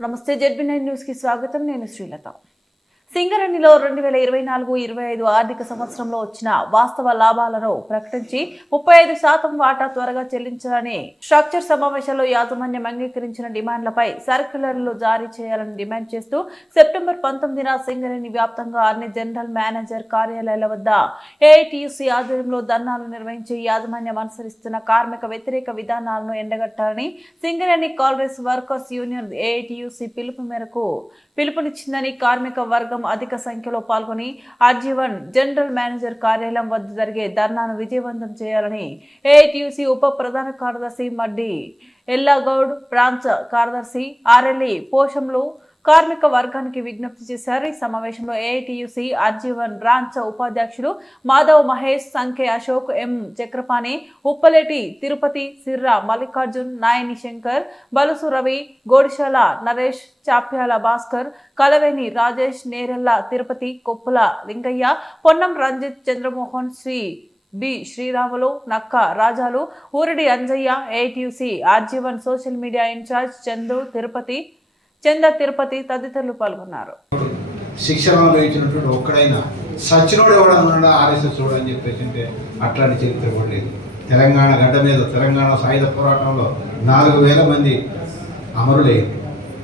నమస్తే ZB nine news కి స్వాగతం నేను శ్రీలత సింగరణిలో రెండు వేల ఇరవై నాలుగు ఇరవై ఐదు ఆర్థిక సంవత్సరంలో వచ్చిన వాస్తవ లాభాలను ప్రకటించి ముప్పై ఐదు శాతం వాటా త్వరగా చెల్లించాలని స్ట్రక్చర్ సమావేశంలో యాజమాన్యం అంగీకరించిన డిమాండ్లపై సర్క్యులర్లు జారీ చేయాలని డిమాండ్ చేస్తూ సెప్టెంబర్ పంతొమ్మిదిన సింగరేణి వ్యాప్తంగా అన్ని జనరల్ మేనేజర్ కార్యాలయాల వద్ద ఏఐటియుసి ఆధ్వర్యంలో ధర్నాలు నిర్వహించి యాజమాన్యం అనుసరిస్తున్న కార్మిక వ్యతిరేక విధానాలను ఎండగట్టాలని Singareni Congress workers union AITUC పిలుపు మేరకు పిలుపునిచ్చిందని కార్మిక వర్గం అధిక సంఖ్యలో పాల్గొని ఆర్జీవన్ జనరల్ మేనేజర్ కార్యాలయం వద్ద జరిగే ధర్నాను విజయవంతం చేయాలని ఏఐటియుసి ఉప ప్రధాన కార్యదర్శి మడ్డి ఎల్లాగౌడ్ ప్రాంత కార్యదర్శి ఆర్ఎల్ఈ పోషంలు కార్మిక వర్గానికి విజ్ఞప్తి చేశారు. ఈ సమావేశంలో ఏఐటియుసి ఆర్జీవన్ బ్రాంచ్ ఉపాధ్యక్షులు మాధవ్ మహేష్ సంఖ్య Ashok M Chakrapani Uppaleti Tirupati Sirra Mallikarjun Nayani Shankar Balusu Ravi Godishala Naresh Chapyala Bhaskar Kalaveni Rajesh Nerella Tirupati Koppula Lingaiah Ponnam Ranjith Chandramohan Sri B Sriramulu Nakka Rajalu Ooradi Anjaiah ATUC RG one social media incharge Chandu Tirupati Chanda Tirupati తదితరులు పాల్గొన్నారు. శిక్షణ అనుభవించినటువంటి ఒక్కడైనా సచ్చినోడు ఎవడ RSS అని చెప్పేసి అంటే అట్లాంటి చరిత్ర కూడా తెలంగాణ గడ్డ మీద తెలంగాణ సాయుధ పోరాటంలో నాలుగు వేల మంది అమరులయ్యారు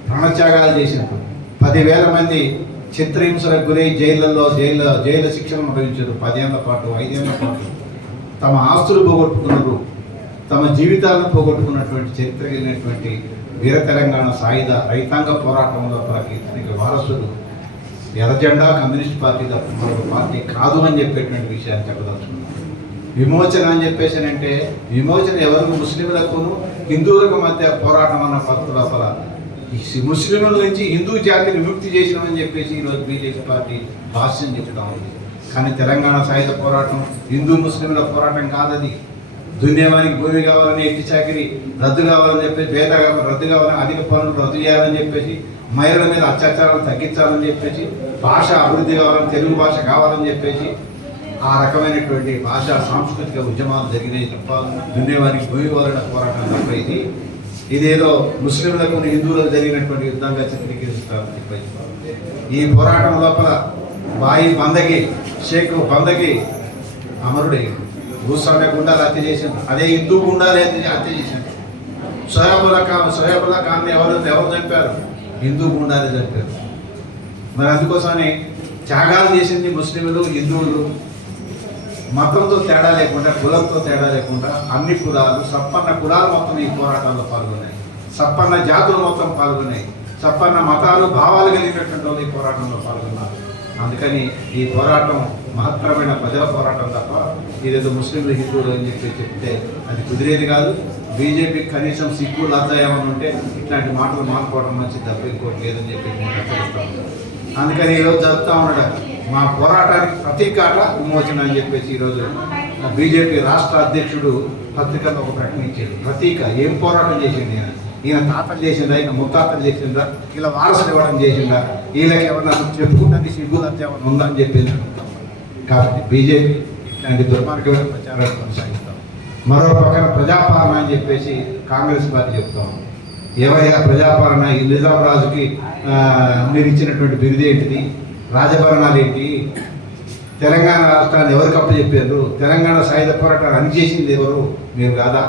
ప్రాణత్యాగాలు చేసినప్పుడు పదివేల మంది చిత్రహింసలకు గురై జైళ్ళల్లో జైల్లో జైలు శిక్షణ అనుభవించారు. పదేళ్ళ పాటు ఐదేళ్ళ పాటు. తమ ఆస్తులు పోగొట్టుకున్నారు. తమ జీవితాలను పోగొట్టుకున్నటువంటి చరిత్ర కలిగినటువంటి వీర తెలంగాణ సాయుధ రైతాంగ పోరాటంలో ఇతనికి వారసుడు. ఎర్రజెండా కమ్యూనిస్ట్ పార్టీ తప్ప మరొక పార్టీ కాదు అని చెప్పేటువంటి విషయాన్ని చెప్పదలుచుకున్నాను. విమోచన అని చెప్పేసి అంటే విమోచన ఎవరికి? ముస్లింలకును హిందువులకు మధ్య పోరాటం అన్న పద్ధతి లోపల ఈ సి- ముస్లింల నుంచి హిందూ జాతిని విముక్తి చేసినామని చెప్పేసి ఈరోజు బీజేపీ పార్టీ భాష్యం చెప్పడం కానీ తెలంగాణ సాయుధ పోరాటం హిందూ ముస్లింల పోరాటం కాదది. దున్యవానికి భూమి కావాలని ఎట్టి చాకరి రద్దు కావాలని చెప్పేసి పేద రద్దు కావాలని అధిక పనులు రద్దు చేయాలని చెప్పేసి మహిళల మీద అత్యాచారాలు తగ్గించాలని చెప్పేసి భాష అభివృద్ధి కావాలని తెలుగు భాష కావాలని చెప్పేసి ఆ రకమైనటువంటి భాషా సాంస్కృతిక ఉద్యమాలు జరిగినాయి తప్ప దున్యవానికి భూమి కావాలన్న పోరాటం తప్ప ఇది. ఇదేదో ముస్లింలకు హిందువులకు జరిగినటువంటి యుద్ధంగా చిత్రీకరిస్తారని చెప్పేసి ఈ పోరాటం లోపల బాయి బందకి షేక్ బందకి అమరుడయ్యాడు. భూస్వామ్య గుండాలు హత్య చేసింది అదే హిందూ గుండాలు హత్య చేసింది సోయాబుల్లా ఖాన్ సోయాబుల్లా ఖాన్ ఎవరు ఎవరు చంపారు? హిందూ గుండాలే చంపారు. మరి అందుకోసమే త్యాగాలు చేసింది ముస్లింలు హిందువులు. మతంతో తేడా లేకుండా కులంతో తేడా లేకుండా అన్ని కులాలు సప్పన్న కులాలు మొత్తం ఈ పోరాటంలో పాల్గొన్నాయి. సప్పన్న జాతులు మొత్తం పాల్గొన్నాయి. సప్పన్న మతాలు భావాలు కలిగినటువంటి వాళ్ళు ఈ పోరాటంలో పాల్గొన్నారు. అందుకని ఈ పోరాటం మహత్తరమైన ప్రజల పోరాటం తప్ప ఇదేదో ముస్లింలు హిందువులు అని చెప్పి చెప్తే అది కుదిరేది కాదు. బీజేపీ కనీసం సిక్కు లజ్జ ఉంటే ఇట్లాంటి మాటలు మానుకోవడం మంచి తప్ప ఇంకోటి లేదని చెప్పి నేను హెచ్చరిస్తాను అందుకని ఈరోజు జరుపుతా ఉండడం మా పోరాటానికి ప్రతీకార విమోచన అని చెప్పేసి ఈరోజు బీజేపీ రాష్ట్ర అధ్యక్షుడు పత్రికలో ఒక ప్రకటన ఇచ్చాడు. ప్రతీక ఏం పోరాటం చేసింది ఈయన? ఈయన తాతలు చేసిందా ఈయన ముత్తాతలు చేసిందా ఇలా వారసులు ఇవ్వడం చేసిందా వీళ్ళకి ఎవరన్నా చెప్పుకుంటే సిగ్గులత్త ఏమైనా ఉందా అని చెప్పింది కాబట్టి బీజేపీ ఇట్లాంటి దుర్మార్గమైన ప్రచారాలు కొనసాగిస్తాం. మరో పక్కన ప్రజాపాలన అని చెప్పేసి కాంగ్రెస్ పార్టీ చెప్తాం. ఏవైనా ప్రజాపాలన? ఈ నిజాం రాజుకి మీరు ఇచ్చినటువంటి బిరుది ఏంటిది? రాజభరణాలు ఏంటి? తెలంగాణ రాష్ట్రాన్ని ఎవరికి అప్పచెప్పారు తెలంగాణ సాయుధ పోరాటాన్ని అణిచేసింది ఎవరు? మీరు కాదా?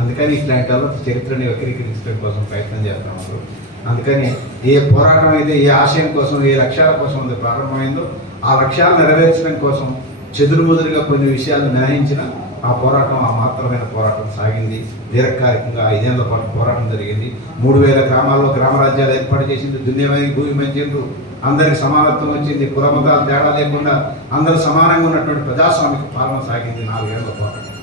అందుకని ఇట్లాంటి వాళ్ళ చరిత్రని వక్రీకరించడం కోసం ప్రయత్నం చేస్తున్నారు అందుకని ఏ పోరాటం అయితే ఏ ఆశయం కోసం ఏ లక్ష్యాల కోసం అది ప్రారంభమైందో ఆ లక్ష్యాలు నెరవేర్చడం కోసం చెదురుముదురుగా కొన్ని విషయాలు నిర్ణయించిన ఆ పోరాటం ఆ మాత్రమైన పోరాటం సాగింది. దీర్ఘకాలికంగా ఐదేళ్ళ పాటు పోరాటం జరిగింది. మూడు వేల గ్రామాల్లో గ్రామరాజ్యాలు ఏర్పాటు చేసింది. దున్యమైన భూమి మంచిలు అందరికి సమానత్వం వచ్చింది. కులమతాలు తేడా లేకుండా అందరూ సమానంగా ఉన్నటువంటి ప్రజాస్వామిక పాలన సాగింది నాలుగేళ్ళ పోరాటం.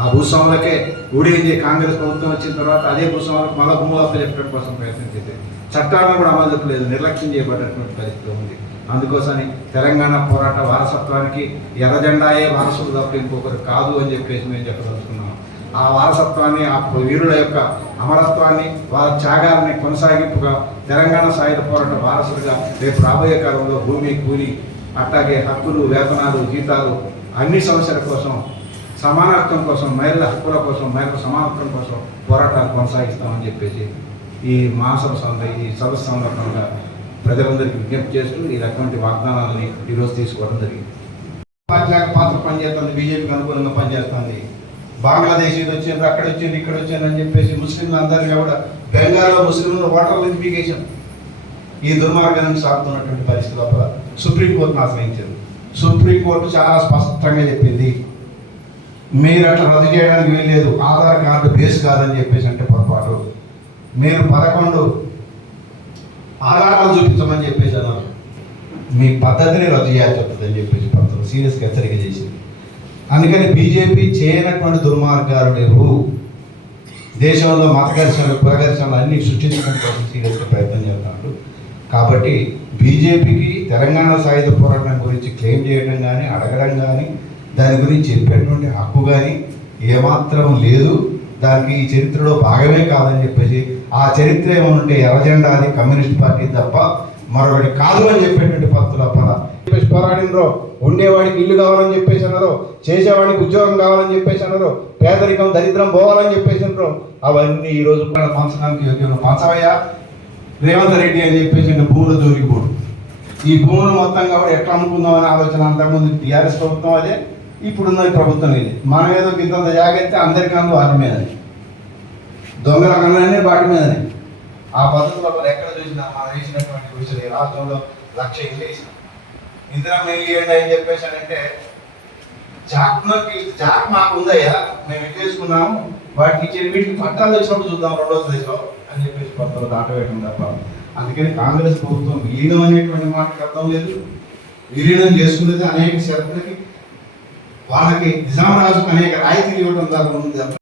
ఆ భూస్వాములకే ఊడింది కాంగ్రెస్ ప్రభుత్వం వచ్చిన తర్వాత అదే భూస్వాములకు మళ్ళా భూములు చెప్పడం కోసం ప్రయత్నం చేసింది చట్టాలను కూడా అమలు చెప్పలేదు నిర్లక్ష్యం చేయబడినటువంటి పరిస్థితి ఉంది. అందుకోసమని తెలంగాణ పోరాట వారసత్వానికి ఎర్రజెండాయే వారసులు తప్ప ఇంకొకరు కాదు అని చెప్పేసి మేము చెప్పదలుచుకున్నాం. ఆ వారసత్వాన్ని ఆ వీరుల యొక్క అమరత్వాన్ని వారి త్యాగాలని కొనసాగింపుగా తెలంగాణ సాయుధ పోరాట వారసులుగా రేపు రాబోయే కాలంలో భూమి కూలి అట్లాగే హక్కులు వేతనాలు జీతాలు అన్ని సమస్యల కోసం సమానత్వం కోసం మహిళల హక్కుల కోసం మహిళల సమానత్వం కోసం పోరాటాలు కొనసాగిస్తామని చెప్పేసి ఈ మాసం సంద ఈ సదస్సు సందర్భంగా ప్రజలందరికీ విజ్ఞప్తి చేస్తూ ఈ రకమైన వాగ్దానాలని ఈరోజు తీసుకోవడం జరిగింది. పాత్ర పాత్ర పనిచేస్తుంది బీజేపీకి అనుకూలంగా పనిచేస్తుంది. బంగ్లాదేశ్ ఇది వచ్చింది అక్కడ వచ్చింది ఇక్కడ వచ్చింది అని చెప్పేసి ముస్లింలు అందరినీ కూడా బెంగాల్లో ముస్లింలు ఓటర్లు పీకేశాం ఈ దుర్మార్గానికి సాగుతున్నటువంటి పరిస్థితి లోపల సుప్రీంకోర్టును ఆశ్రయించింది. సుప్రీంకోర్టు చాలా స్పష్టంగా చెప్పింది. మీరు అట్లా రద్దు చేయడానికి వీల్లేదు. ఆధార్ కార్డు బేస్ కాదని చెప్పేసి అంటే పొరపాటు. మీరు పదకొండు ఆధారాలు చూపించమని చెప్పేసి అన్నారు. మీ పద్ధతిని రద్దు చేయాల్సి వస్తుందని చెప్పేసి పద్ధతి సీరియస్గా హెచ్చరిక చేసింది. అందుకని బీజేపీ చేయనటువంటి దుర్మార్గాలు లేవు దేశంలో మత ఘర్షణలు కుల ఘర్షణలు అన్ని సృష్టించడం కోసం సీరియస్గా ప్రయత్నం చేస్తున్నారు కాబట్టి బీజేపీకి తెలంగాణ సాయుధ పోరాటం గురించి క్లెయిమ్ చేయడం కానీ అడగడం కానీ దాని గురించి చెప్పేటువంటి హక్కు కానీ ఏమాత్రం లేదు. దానికి ఈ చరిత్రలో భాగమే కాదని చెప్పేసి ఆ చరిత్ర ఏమనుంటే ఎర్రజెండా అది కమ్యూనిస్ట్ పార్టీ తప్ప మరొకటి కాదు అని చెప్పేటువంటి పత్తుల పద చెప్పేసి పోరాడినరో ఉండేవాడికి ఇల్లు కావాలని చెప్పేసి అన్నారు చేసేవాడికి ఉద్యోగం కావాలని చెప్పేసి అన్నారు పేదరికం దరిద్రం పోవాలని చెప్పేసి అన్నారు. అవన్నీ ఈ రోజు పంచడానికి యోగ్యం పంచవయ్య రేవంత్ రెడ్డి అని చెప్పేసి భూములు భూముల ఈ భూములు మొత్తంగా కూడా ఎట్లా అమ్ముకుందాం అనే ఆలోచన అంతకుముందు టీఆర్ఎస్ ప్రభుత్వం అదే. ఇప్పుడున్న ప్రభుత్వం ఇది. మనం ఏదో ఇంత జాగ్రత్త అందరికీ అందు వాటి మీదనే. దొంగల కన్నా వాటి మీదనే. ఆ పద్ధతిలో ఎక్కడ చూసినా మనం వేసినటువంటి గుడిసెలు ఈ రాష్ట్రంలో లక్ష ఇల్లు వేసినాం. ఇందిరమ్మ ఇల్లు ఇవ్వండి అని చెప్పేసి అంటే జాక్ మాకు ఉందయ్యా మేము ఇల్లు వేసుకున్నాము వాటికి ఇచ్చే వీటికి పట్టాలు వచ్చినప్పుడు చూద్దాం రెండో దేశంలో అని చెప్పేసి కొత్తలో దాటవేయడం తప్ప. అందుకని కాంగ్రెస్ ప్రభుత్వం విలీనం అనేటువంటి మాటకు అర్థం లేదు. విలీనం చేసుకునేది అనేక షరతులకి వాళ్ళకి నిజాం రాజుకు అనేక రాయితీలు ఇవ్వడం ద్వారా ఉంది.